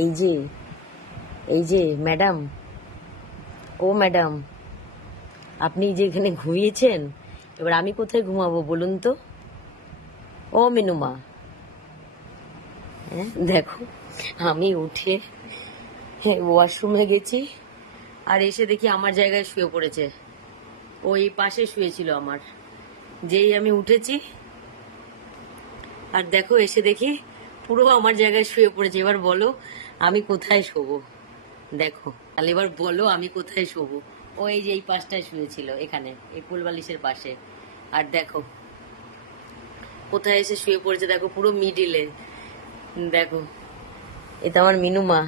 এই যে এই যে ম্যাডাম, ও ম্যাডাম, আপনি যে এখানে ঘুমিয়েছেন, এবার আমি কোথায় ঘুমাবো বলুন তো? ও মিনুমা, হ্যাঁ দেখো, আমি উঠে ওয়াশরুমে গেছি, আর এসে দেখি আমার জায়গায় শুয়ে পড়েছে। ওই পাশে শুয়েছিল আমার, যেই আমি উঠেছি আর দেখো এসে দেখি পুরো আমার জায়গায় শুয়ে পড়েছে। এবার বলো আমি কোথায় শোবো? দেখো তাহলে এবার বলো আমি কোথায় শোবো? ও এই যে এই পাশটায় শুয়েছিল, এখানে এই ফুলবালিশের পাশে। আর দেখো কোথায় এসে শুয়ে পড়েছে, দেখো পুরো মিডিলে। দেখো এটা আমার মিনুমা।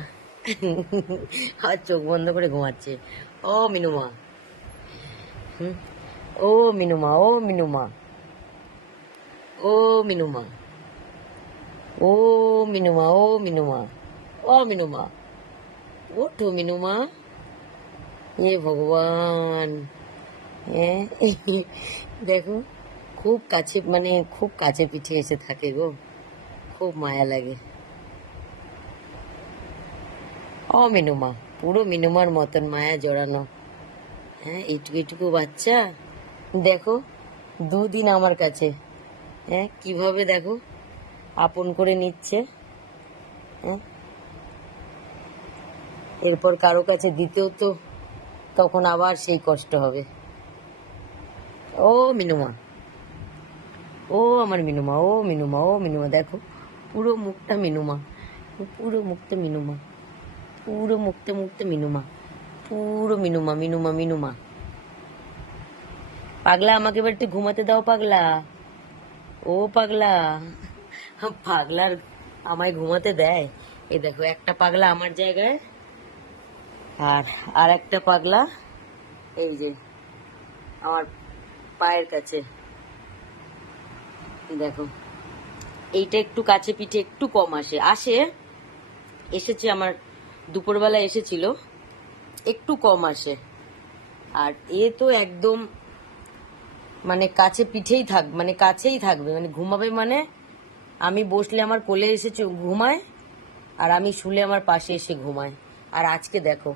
আর চোখ বন্ধ করে ঘুমাচ্ছে। ও মিনুমা, হুম, ও মিনুমা, ও মিনুমা, ও মিনুমা, ও মিনুমা, ও মিনুমা, ও মিনুমা, ওঠো মিনুমা। এ ভগবান, হ্যাঁ। দেখো খুব কাছে, মানে খুব কাছে পিঠে এসে থাকে গো, খুব মায়া লাগে। ও মিনুমা, পুরো মিনুমার মতন মায়া জড়ানো। হ্যাঁ এইটুকু এইটুকু বাচ্চা, দেখো 2 দিন আমার কাছে, হ্যাঁ কিভাবে দেখো আপন করে নিচ্ছে। হ্যাঁ এরপর কারো কাছে দিতেও তো তখন আবার সেই কষ্ট হবে। ও মিনুমা, ও আমার মিনুমা, ও মিনুমা, ও মিনুমা, দেখো পুরো মুখটা মিনুমা, পুরো মুখটা মিনুমা, পুরো মুখতে মুখতে মিনুমা, পুরো মিনুমা, মিনুমা, মিনুমা। পাগলা আমাকে এবার একটু ঘুমাতে দাও পাগলা, ও পাগলা। পাগলার আমায় ঘুমাতে দেয়? এই দেখো একটা পাগলা আমার জায়গায়, আর আর একটা পাগলা এই যে আমার পায়ের কাছে। দেখো এইটা একটু কাছে পিঠে একটু কম এসেছে আমার, দুপুরবেলা এসেছিল, একটু কম আসে। আর এ তো একদম মানে কাছে পিঠেই মানে কাছেই থাকবে, মানে ঘুমাবে, মানে আমি বসলে আমার কোলে এসে ঘুমায়, আর আমি শুলে আমার পাশে এসে ঘুমায়। আর আজকে দেখো